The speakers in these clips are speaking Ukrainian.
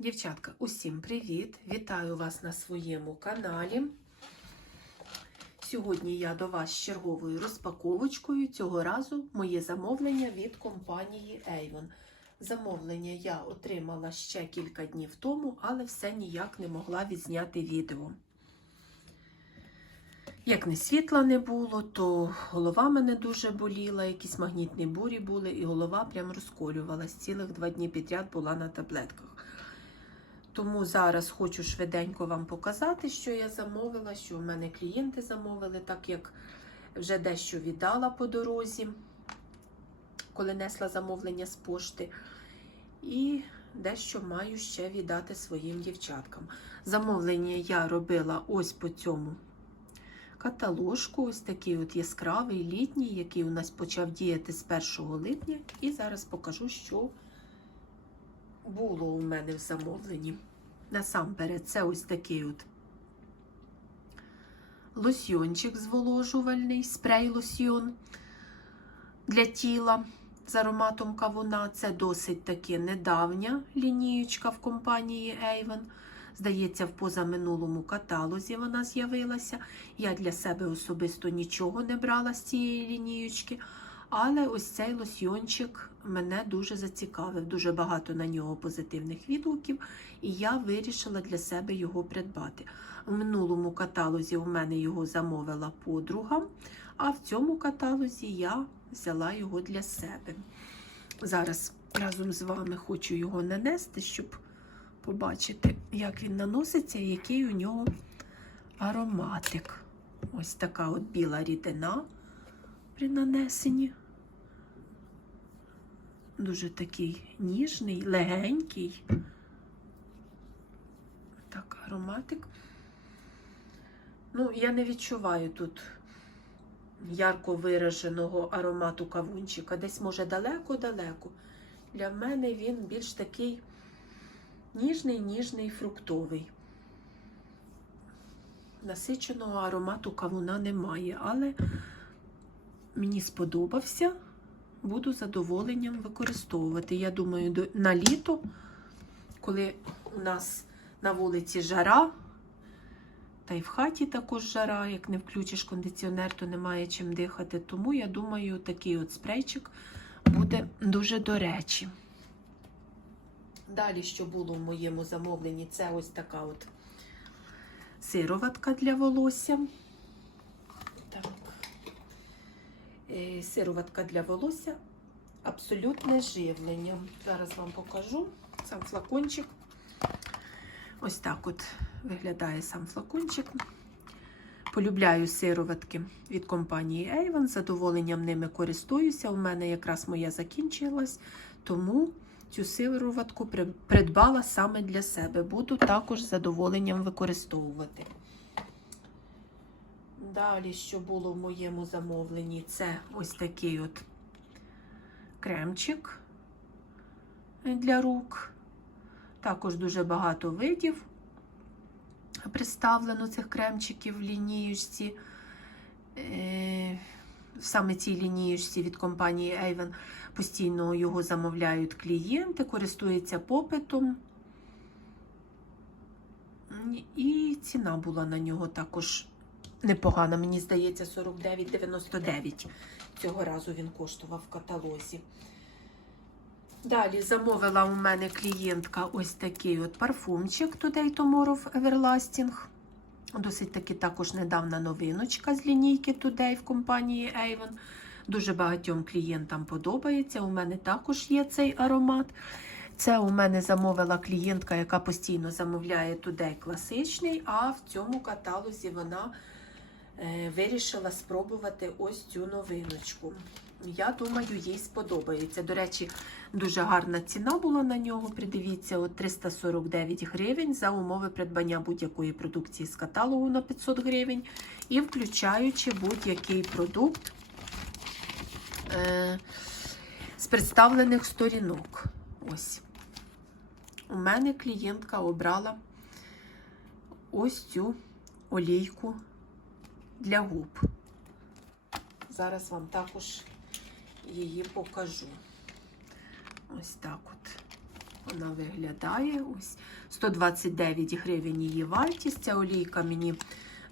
Дівчатка, усім привіт! Вітаю вас на своєму каналі. Сьогодні я до вас з черговою розпаковочкою. Цього разу моє замовлення від компанії Avon. Замовлення я отримала ще кілька днів тому, але все ніяк не могла відзняти відео. Як не світла не було, то голова мене дуже боліла, якісь магнітні бурі були, і голова прям розколювалась. Цілих два дні підряд була на таблетках. Тому зараз хочу швиденько вам показати, що я замовила, що в мене клієнти замовили, так як вже дещо віддала по дорозі, коли несла замовлення з пошти. І дещо маю ще віддати своїм дівчаткам. Замовлення я робила ось по цьому каталожку, ось такий от яскравий літній, який у нас почав діяти з 1 липня. І зараз покажу, що було у мене в замовленні. Насамперед, це ось такий от лосьйончик зволожувальний, спрей-лосьйон для тіла з ароматом кавуна. Це досить таки недавня лінієчка в компанії Avon. Здається, в позаминулому каталозі вона з'явилася. Я для себе особисто нічого не брала з цієї лінієчки. Але ось цей лосьйончик мене дуже зацікавив. Дуже багато на нього позитивних відгуків, і я вирішила для себе його придбати. У минулому каталозі у мене його замовила подруга, а в цьому каталозі я взяла його для себе. Зараз разом з вами хочу його нанести, щоб побачити, як він наноситься і який у нього ароматик. Ось така от біла рідина при нанесенні. Дуже такий ніжний, легенький. Так, ароматик. Ну, я не відчуваю тут ярко вираженого аромату кавунчика. Десь, може, далеко-далеко. Для мене він більш такий ніжний, ніжний, фруктовий. Насиченого аромату кавуна немає, але мені сподобався, буду задоволенням використовувати. Я думаю, на літо, коли у нас на вулиці жара, та й в хаті також жара, як не включиш кондиціонер, то немає чим дихати. Тому я думаю, такий от спрейчик буде дуже до речі. Далі, що було в моєму замовленні, це ось така от сироватка для волосся. Так. Е, Сироватка для волосся. Абсолютне живлення. Зараз вам покажу сам флакончик. Ось так от виглядає сам флакончик. Полюбляю сироватки від компанії Avon. Задоволенням ними користуюся. У мене якраз моя закінчилась, тому цю сироватку придбала саме для себе. Буду також задоволенням використовувати. Далі, що було в моєму замовленні, це ось такий от кремчик для рук. Також дуже багато видів представлено цих кремчиків в лінієчці. Е, Саме цій лінієчці від компанії Avon постійно його замовляють клієнти, користуються попитом. І ціна була на нього також непогана. Мені здається, 49,99. Цього разу він коштував в каталозі. Далі замовила у мене клієнтка ось такий от парфумчик Today Tomorrow Everlasting. Досить таки також недавна новиночка з лінійки Today в компанії Avon. Дуже багатьом клієнтам подобається. У мене також є цей аромат. Це у мене замовила клієнтка, яка постійно замовляє Today класичний, а в цьому каталозі вона вирішила спробувати ось цю новиночку. Я думаю, їй сподобається. До речі, дуже гарна ціна була на нього. Придивіться, от 349 гривень за умови придбання будь-якої продукції з каталогу на 500 гривень, і включаючи будь-який продукт е, з представлених сторінок. Ось. У мене клієнтка обрала ось цю олійку для губ. Зараз вам також її покажу. Ось так от вона виглядає. Ось 129 гривень її вартість. Ця олійка мені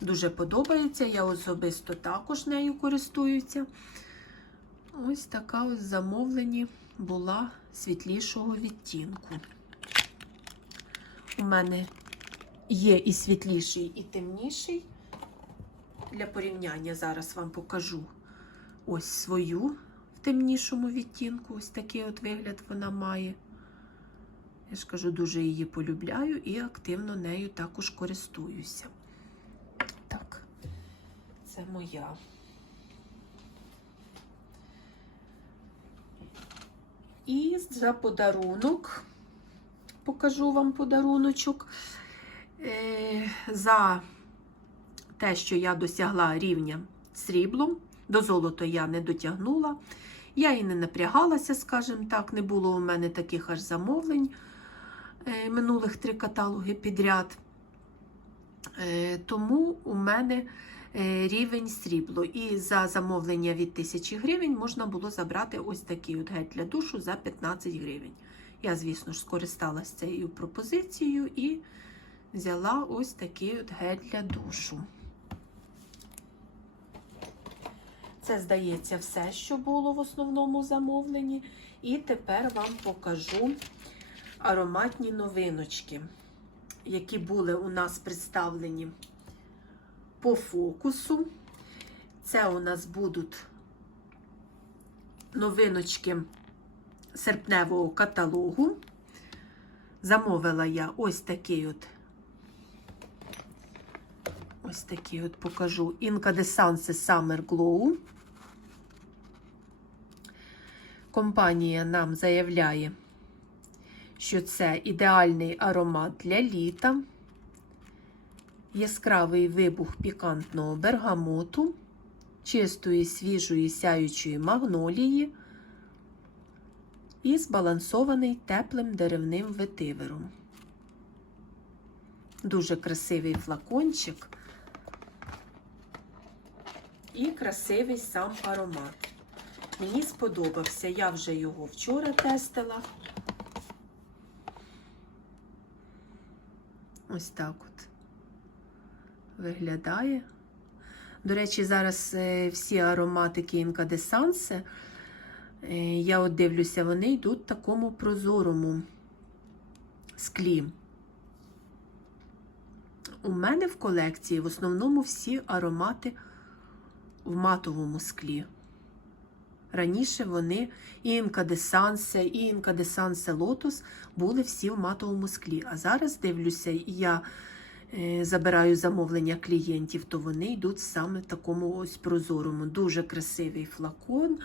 дуже подобається. Я особисто також нею користуюся. Ось така ось замовлені була світлішого відтінку. У мене є і світліший, і темніший. Для порівняння зараз вам покажу ось свою в темнішому відтінку. Ось такий от вигляд вона має. Я ж кажу, дуже її полюбляю і активно нею також користуюся. Так, це моя. І за подарунок, покажу вам подаруночок. Е, за те, що я досягла рівня сріблом, до золота я не дотягнула. Я і не напрягалася, скажімо так, не було у мене таких аж замовлень е, минулих три каталоги підряд. Е, Тому у мене е, рівень срібло. І за замовлення від 1000 гривень можна було забрати ось такий от гель для душу за 15 гривень. Я, звісно ж, скористалася цією пропозицією і взяла ось такий от гель для душу. Це, здається, все, що було в основному замовленні. І тепер вам покажу ароматні новиночки, які були у нас представлені по фокусу. Це у нас будуть новиночки серпневого каталогу. Замовила я ось такий от. Ось такий от покажу Incandescence Summer Glow. Компанія нам заявляє, що це ідеальний аромат для літа, яскравий вибух пікантного бергамоту, чистої свіжої сяючої магнолії і збалансований теплим деревним ветивером. Дуже красивий флакончик і красивий сам аромат. Мені сподобався, я вже його вчора тестила. Ось так от виглядає. До речі, зараз е, всі ароматики інкадесанси, е, я от дивлюся, вони йдуть в такому прозорому склі. У мене в колекції в основному всі аромати в матовому склі. Раніше вони і інкадесансе, і інкадесансе лотос були всі в матовому склі. А зараз дивлюся, і я е, забираю замовлення клієнтів, то вони йдуть саме в такому ось прозорому. Дуже красивий флакон.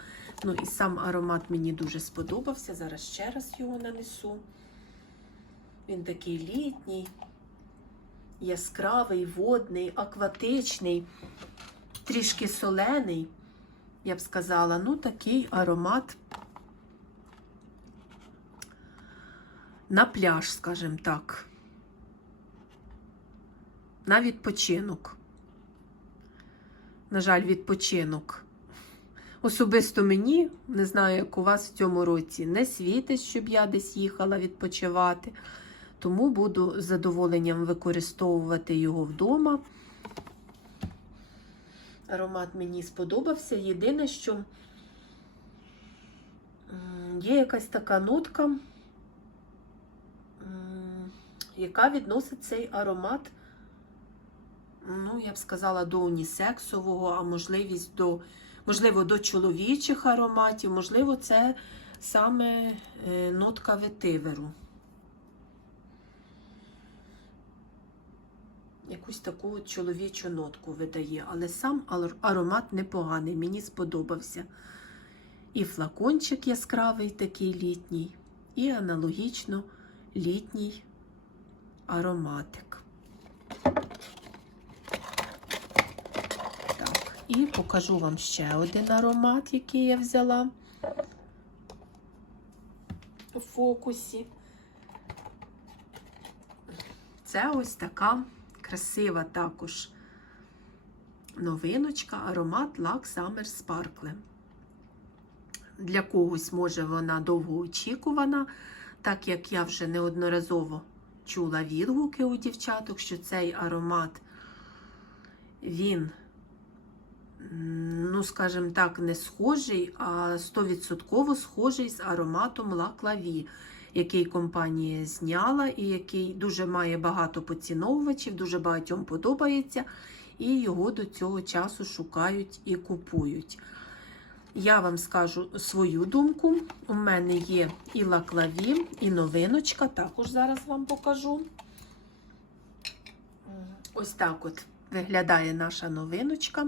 Ну і сам аромат мені дуже сподобався. Зараз ще раз його нанесу. Він такий літній, яскравий, водний, акватичний, трішки солений я б сказала, ну такий аромат на пляж, скажімо так. На відпочинок. На жаль, відпочинок. Особисто мені, не знаю, як у вас в цьому році, не світить, щоб я десь їхала відпочивати. Тому буду з задоволенням використовувати його вдома. Аромат мені сподобався. Єдине, що є якась така нотка, яка відносить цей аромат, ну, я б сказала, до унісексового, а можливість до, можливо, до чоловічих ароматів, можливо, це саме е, нотка ветиверу. Якусь таку чоловічу нотку видає, але сам аромат непоганий, мені сподобався. І флакончик яскравий, такий літній, і аналогічно літній ароматик. Так, і покажу вам ще один аромат, який я взяла у фокусі. Це ось така красива також новиночка, аромат Lux Summer Sparkle. Для когось, може, вона довгоочікувана, так як я вже неодноразово чула відгуки у дівчаток, що цей аромат, він, ну, скажімо так, не схожий, а 100% схожий з ароматом Clavie, який компанія зняла і який дуже має багато поціновувачів, дуже багатьом подобається, і його до цього часу шукають і купують. Я вам скажу свою думку. У мене є і лаклаві, і новиночка. Також зараз вам покажу. Ось так от виглядає наша новиночка.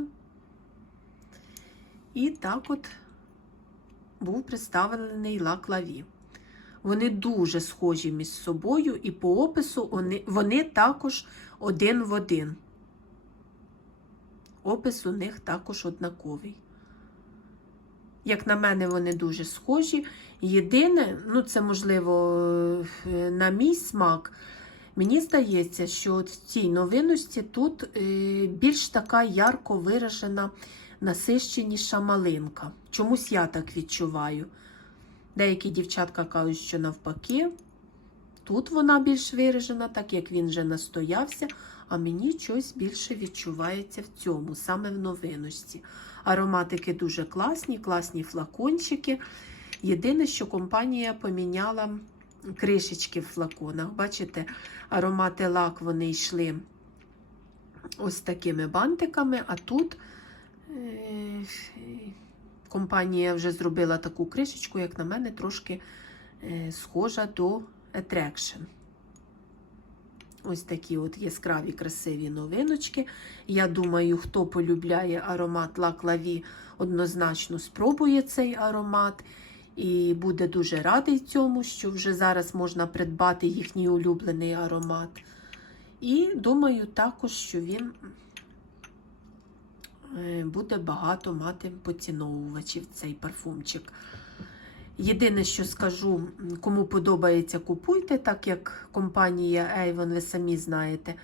І так от був представлений лаклаві. Вони дуже схожі між собою, і по опису вони, вони також один в один. Опис у них також однаковий. Як на мене, вони дуже схожі. Єдине, ну це можливо е, на мій смак. Мені здається, що в цій новинності тут е, більш така ярко виражена, насищеніша малинка. Чомусь я так відчуваю. Деякі дівчатка кажуть, що навпаки, тут вона більш виражена, так як він вже настоявся, а мені щось більше відчувається в цьому, саме в новинності. Ароматики дуже класні, класні флакончики. Єдине, що компанія поміняла кришечки в флаконах. Бачите, аромати лак вони йшли ось такими бантиками, а тут е, компанія вже зробила таку кришечку, як на мене, трошки е, схожа до Attraction. Ось такі от яскраві красиві новиночки. Я думаю, хто полюбляє аромат Лаклаві, однозначно спробує цей аромат. І буде дуже радий цьому, що вже зараз можна придбати їхній улюблений аромат. І думаю також, що він буде багато мати поціновувачів цей парфумчик. Єдине, що скажу, кому подобається, купуйте, так як компанія Avon, ви самі знаєте,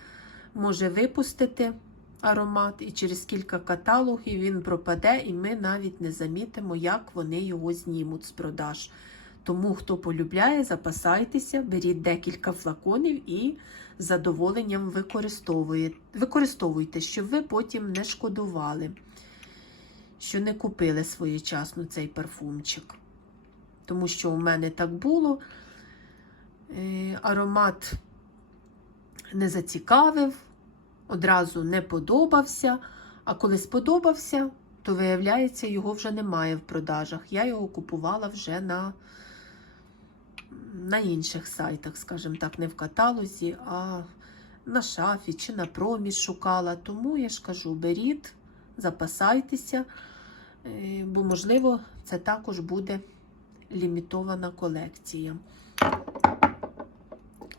може випустити аромат, і через кілька каталогів він пропаде, і ми навіть не замітимо, як вони його знімуть з продаж. Тому, хто полюбляє, запасайтеся, беріть декілька флаконів і з задоволенням використовуйте, щоб ви потім не шкодували, що не купили своєчасно цей парфумчик тому що у мене так було. Е, Аромат не зацікавив, одразу не подобався. А коли сподобався, то, виявляється, його вже немає в продажах. Я його купувала вже на на інших сайтах, скажімо так, не в каталозі, а на шафі чи на промі шукала. Тому я ж кажу, беріть, запасайтеся, е, бо, можливо, це також буде лімітована колекція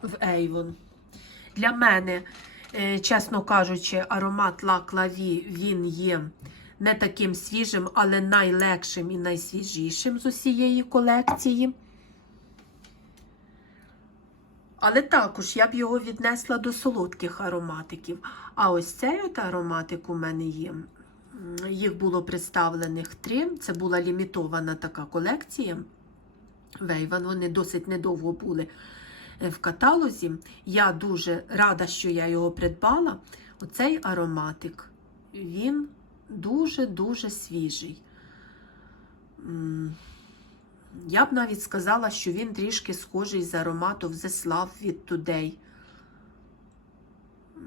в Avon. Для мене, е, чесно кажучи, аромат La Clavie, він є не таким свіжим, але найлегшим і найсвіжішим з усієї колекції. Але також я б його віднесла до солодких ароматиків. А ось цей от ароматик у мене є. Їх було представлених три. Це була лімітована така колекція. Вейван, вони досить недовго були е, в каталозі. Я дуже рада, що я його придбала. Оцей ароматик, він дуже-дуже свіжий. Я б навіть сказала, що він трішки схожий з ароматом Slav від Today.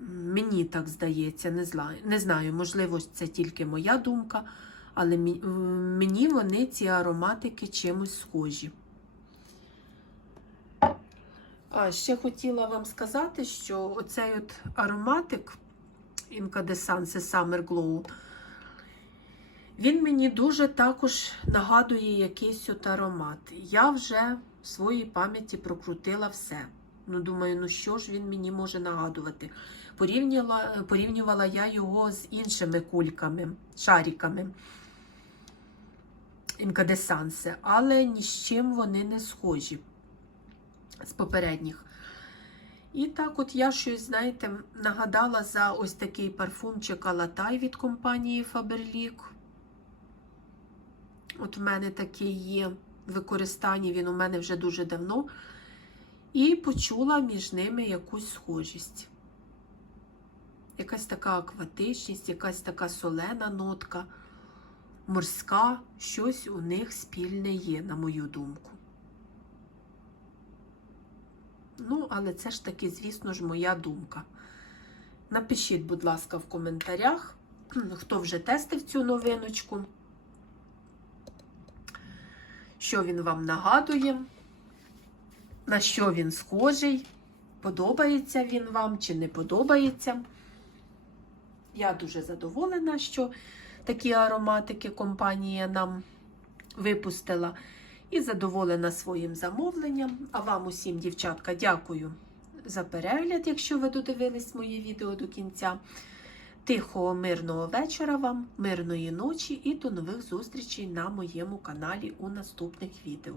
Мені так здається, не знаю, не знаю, можливо, це тільки моя думка, але мені вони ці ароматики чимось схожі. А ще хотіла вам сказати, що оцей от ароматик Inca de Sanse Summer Glow, він мені дуже також нагадує якийсь от аромат. Я вже в своїй пам'яті прокрутила все. Ну, думаю, ну що ж він мені може нагадувати? Порівнювала, порівнювала я його з іншими кульками, шариками Sanse, але ні з чим вони не схожі з попередніх. І так, от я щось, знаєте, нагадала за ось такий парфумчик Алатай від компанії Faberlic. От в мене такий є в використанні, він у мене вже дуже давно. і почула між ними якусь схожість. Якась така акватичність, якась така солена нотка, морська, щось у них спільне є, на мою думку. Ну, але це ж таки, звісно ж, моя думка. Напишіть, будь ласка, в коментарях, хто вже тестив цю новиночку, що він вам нагадує, на що він схожий, подобається він вам чи не подобається. Я дуже задоволена, що такі ароматики компанія нам випустила. І задоволена своїм замовленням. А вам усім, дівчатка, дякую за перегляд, якщо ви додивились моє відео до кінця. Тихого, мирного вечора вам, мирної ночі і до нових зустрічей на моєму каналі у наступних відео.